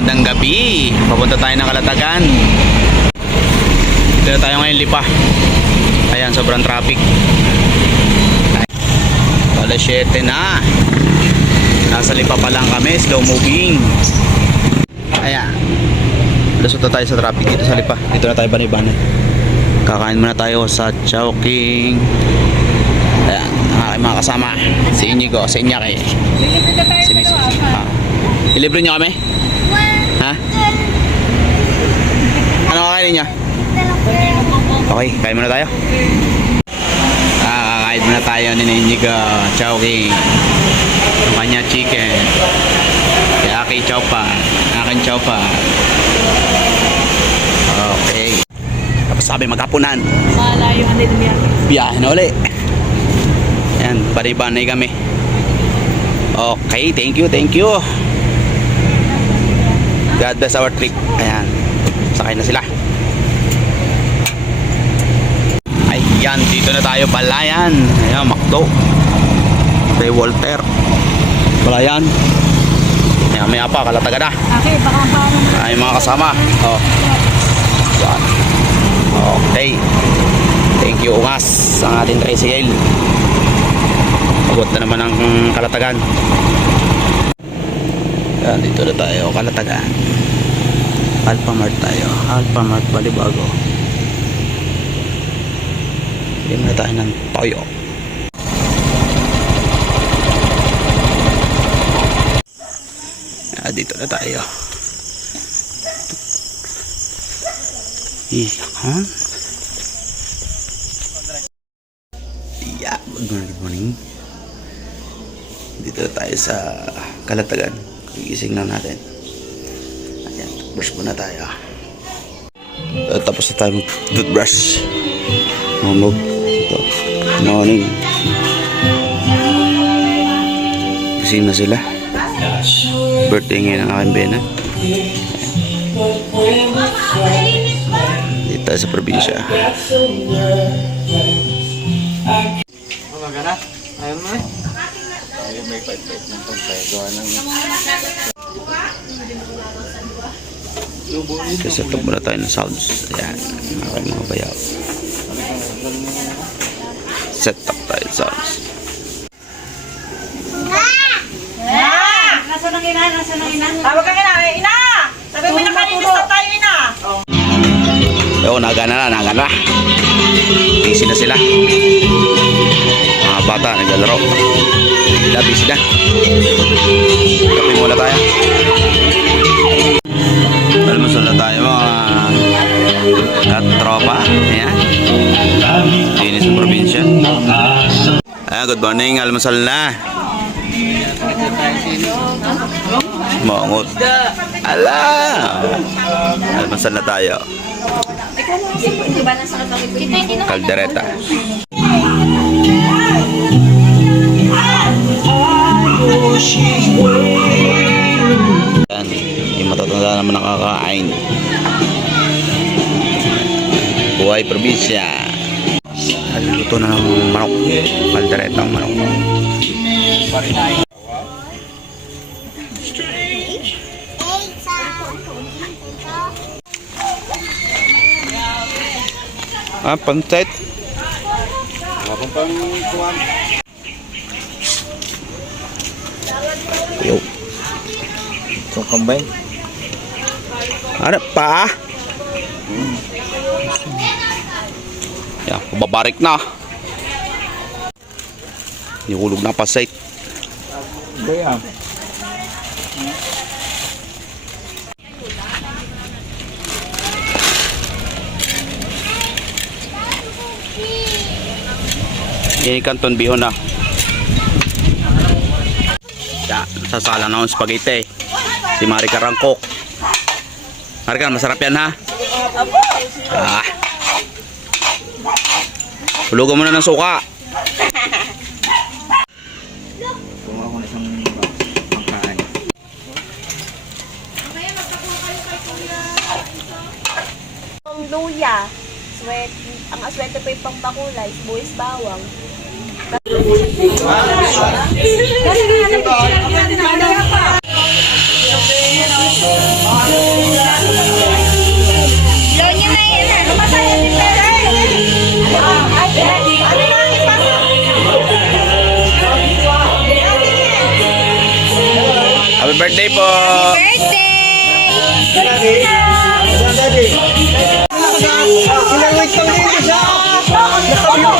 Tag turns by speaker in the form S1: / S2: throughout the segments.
S1: magandang gabi. Papunta tayo ng Kalatagan. Dito tayo ngayon lipa. Ayan, sobrang traffic. Alas 7 na. Nasa lipa pa lang kami, slow moving. Ayan. Lusot na tayo sa traffic dito sa lipa. Dito na tayo banay-banay. Kakain muna tayo sa Chowking. Ayan, ang aking mga kasama. Si Inigo, si Inyaki. Si Miss. Ah. Ilibre niyo kami? Ha? Ano kakainin niya? Okay, kain muna tayo. Ah, kakain muna tayo ni Inigo, Chowking. Ang kanya chicken. Kaya aking chow pa. Aking chow pa. Okay. Tapos sabi magkapunan.
S2: Malayo ang nilmiyan.
S1: Biyahe na uli. Ayan, bari-banay kami. Okay, thank you, thank you. God bless our trip. Ayan, sakay na sila. Ayan, dito na tayo, Balayan. Ayan, Makdo. Kay Walter. Balayan. Ayan, maya pa, kalataga na.
S2: Okay, baka parang
S1: Ay, mga kasama. Oh. Okay. Thank you, Ungas, ang ating tricycle. Pagod na naman ang kalatagan. Yan, dito na tayo, kalatagan. Alphamart tayo. Alphamart Balibago. Bili na tayo ng toyo. Yan, dito na tayo. Iyan. Yeah, good morning, good morning. Dito tayo sa Kalatagan. Gigising lang natin. Ayan, toothbrush muna tayo. Uh, tapos na tayo mag-toothbrush. Mamog. Ito. Morning. Gising na sila. Birthday ngayon ng aking bena. Dito tayo sa probinsya.
S3: Magana? Ayaw mo eh?
S1: Kasi set up muna tayo ng sounds. Ayan, aking mga bayaw. Set up tayo ng sounds.
S2: Nasaan ang ina? Nasaan ang ina?
S4: Tawag ka ina, ina! Sabi mo na kalinis na tayo, ina!
S1: Oo, nagana na, nagana. Busy na sila. Mga bata, naglalaro. Sila, busy na. Kape muna tayo. Almusal na tayo mga katropa. Ayan. Linis sa probinsya. Ayan, good morning. Almusal na. Mongot. Ala! Almusal na tayo. Caldereta. Buhay probinsya. Luto na ng manok. Caldereta ang manok. Ah, pancet.
S3: Akong pang kuwan.
S1: Yo.
S3: So, combine.
S1: Ano pa? Yan, babarik na. Nihulog na pa site.
S3: Kaya.
S1: Yan kanton bihon na. Ya, sasala na akong spaghetti. Si Marika Rangkok. Marika, masarap yan ha? Ah. Hulugan mo na ng suka.
S4: Luya, sweat, ang aswete pa yung pangpakulay, buwis bawang.
S1: Happy birthday po! Nangagaw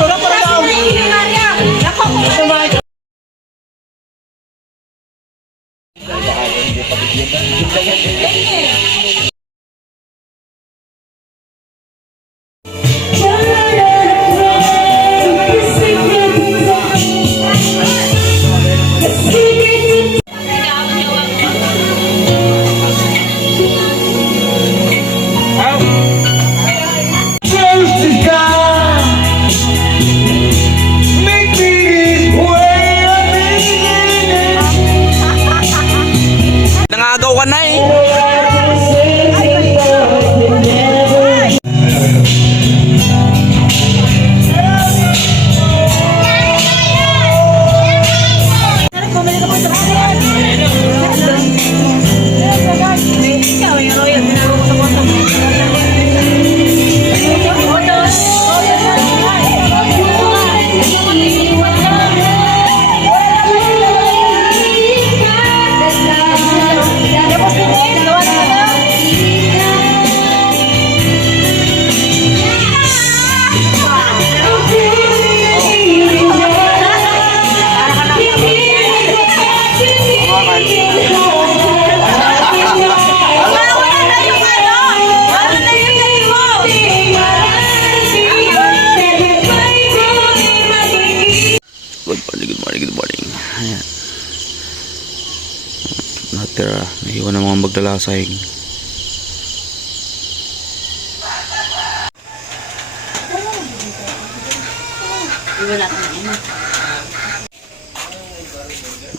S1: naiwan ng mga magdalasahing.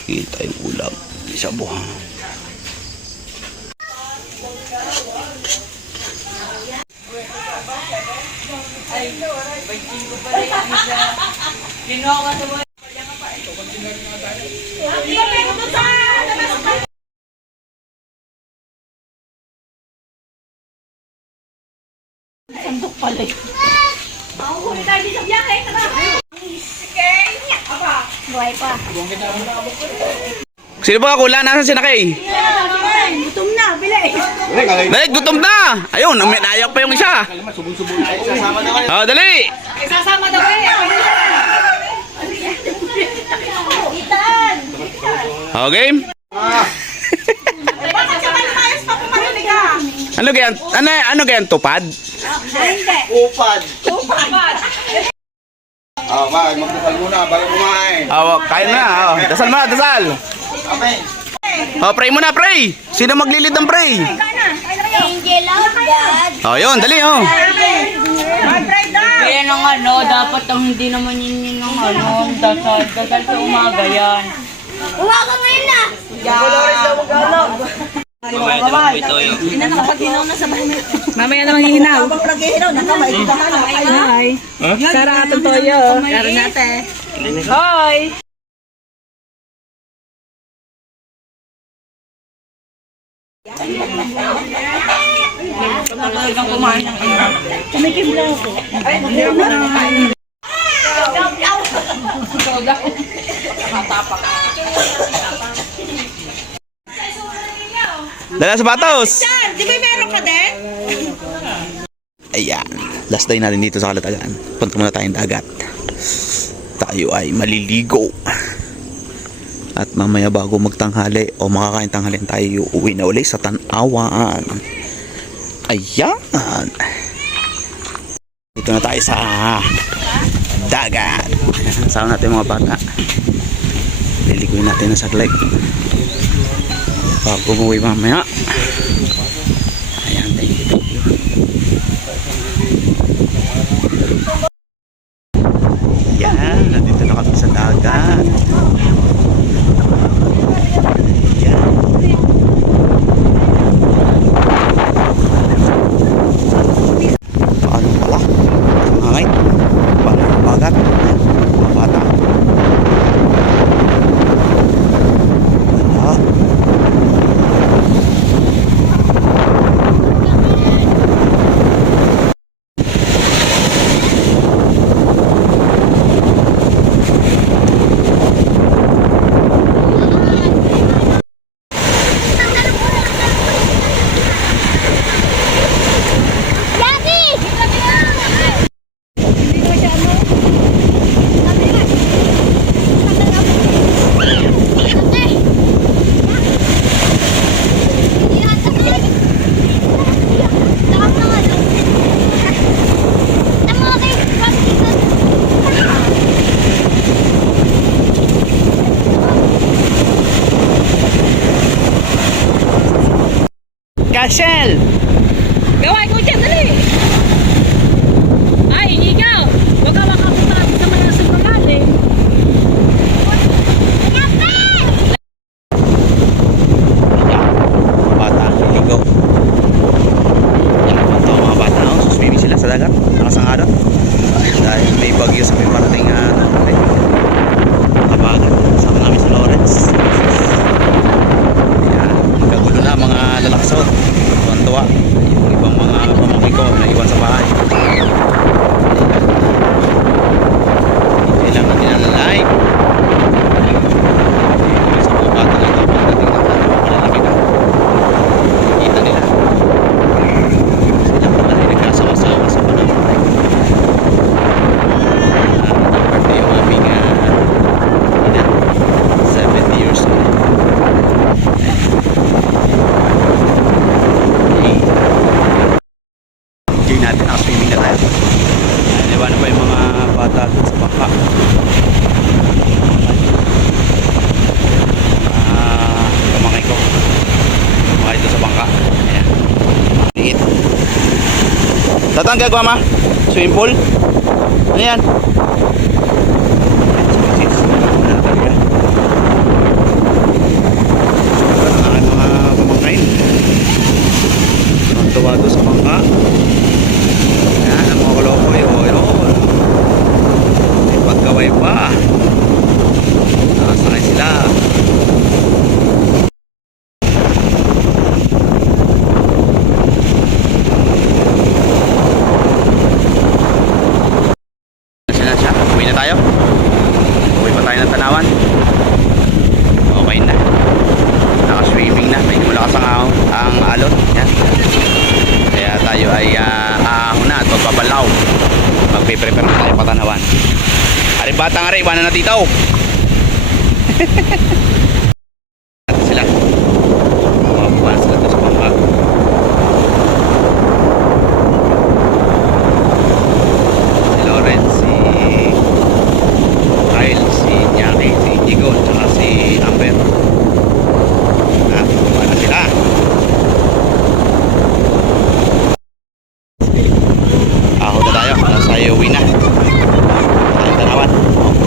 S1: Kita yung ulam. Isa buhang.
S4: Buhay pa.
S1: Sino ba kakula? Nasaan si Nakay?
S4: Gutom na, bilay.
S1: Dali, gutom na! Ayun, nayak pa yung isa. Oh, dali!
S2: Sasama daw eh.
S1: Oh, game?
S4: Bakit sa malayas pa pumarinig ka?
S1: Ano ganyan? Ano, ano ganyan? Tupad?
S4: Hindi.
S3: Upad. Ah, ba, magdasal muna bago kumain.
S1: Oh, kain na. Oh. Dasal mo na, dasal.
S3: Amen.
S1: Oh, pray mo na, pray. Sino maglilid ng pray?
S4: Angel of God.
S1: Oh, yun, dali, oh.
S2: Kaya ng ano, dapat ang hindi naman yun yun ng ano, ang dasal. Dasal sa umaga yan.
S4: Umaga ngayon na.
S2: Mamaya na manghihinaw. Habang naghihinaw, nakamaigdahan na kayo. Hi. Sara atong toyo. Sara natin. Hi.
S1: Dala sa batos.
S4: Di ba meron ka din?
S1: Ayan. Last day natin dito sa Kalatagan. Punta muna tayong dagat. Tayo ay maliligo. At mamaya bago magtanghali o makakain tanghalian tayo uuwi na uli sa Tanawan. Ayan. Dito na tayo sa dagat. Sama natin mga bata. Liliguin natin na saglit. Bago umuwi mamaya. Ayan, thank you, thank you. Yan, nandito na kami sa dagat. Yan. Paano pala? Ang hangin? Paano ang bagat? Mga bata. Wala. Yashel!
S2: Gawain ko dyan, dali. Ay, ikaw. Huwag ka makapunta sa mga simbahan eh.
S1: Mga bata, liligaw. Yan, ito mga bata, oh. Suswimming sila sa dagat, nakasangadot. Dahil may bagyo sa may parating uh, medyo kabagat. Sama namin sa Lawrence. Yan, magkagulo na mga lalaksot. Tuwan-tuwa. Yung ibang mga pamangkin ko na iwan sa bahay. Kailangan din ang live. Sa mga bata na ito, pagdating na malalaki na. Kita nila. Sila pala ay nagkasawa-sawa sa panahon. Ah, birthday yung aming ah, ina. 70 years old. Okay. Enjoy natin ang swimming na tayo. Ayan, iwan na pa yung mga bata dun sa bangka. Ah, pamangkin ko. Mga ito sa bangka. Ayan. Liit. Tatang gagawa ma? Swimming pool? Ano yan? Sis, ano na talaga? Ang aking mga pamangkin. Ang tuwa doon sa bangka. Yan, ang mga kalokoy. O, yun. May pagkaway pa. Nakasakay sila. Nasaan na siya? Uwi na tayo? Uwi pa tayo ng tanawan? Okay na. Naka-swimming na. Medyo malakas ang, ahon- ang alon. Yan. Kaya tayo ay uh, aahon na at magbabalaw. Magpe-prepare na tayo patanawan. Ari batang ari, iwanan na titaw. Natin sila. Mga buwan sila doon sa bangka. Si Lawrence, si Kyle, si Jackie, si Jigo, tsaka si Amber. Ah, buwan na sila. Ako na tayo, nasa uwi na. Tayo tanawan.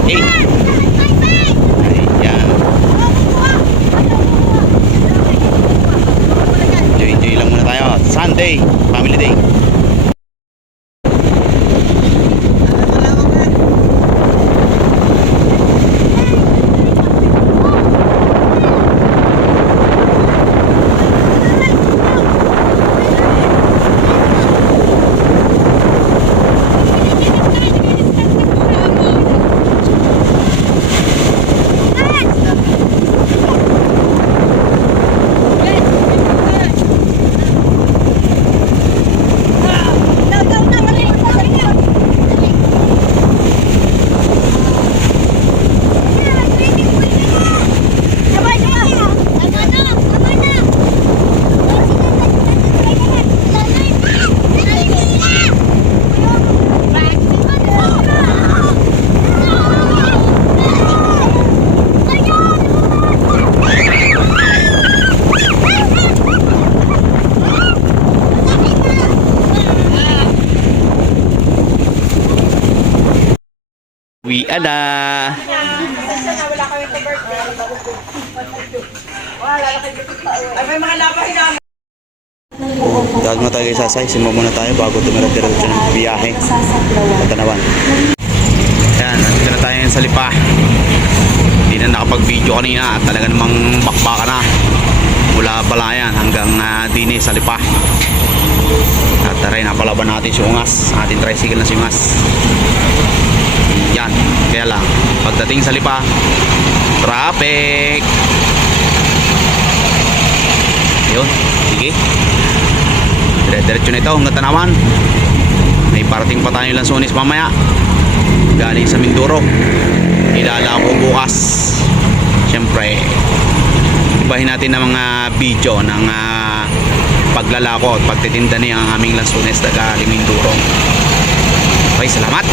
S1: Okay. Ayan. Enjoy, enjoy lang muna tayo. Sunday, family day. Na. Dahil na tayo kay Sasay, simba muna tayo bago tumira-diretso ng biyahe. Patanawan. Yan, nandito na tayo sa Lipa. Hindi na nakapag-video kanina at talaga namang bakbaka na. Mula Balayan hanggang uh, Dini sa Lipa. At taray, napalaban natin si Ungas. Ang ating tricycle na si Ungas. Kaya lang, pagdating sa Lipa, traffic. Yun, sige. Dire-diretso na ito hanggang Tanawan. May parating pa tayo lansones mamaya. Galing sa Mindoro. Ilala ko bukas. Siyempre, ibahin natin ng mga video ng ah, paglalako at pagtitinda niya ang aming lansones na galing Mindoro. Okay, salamat.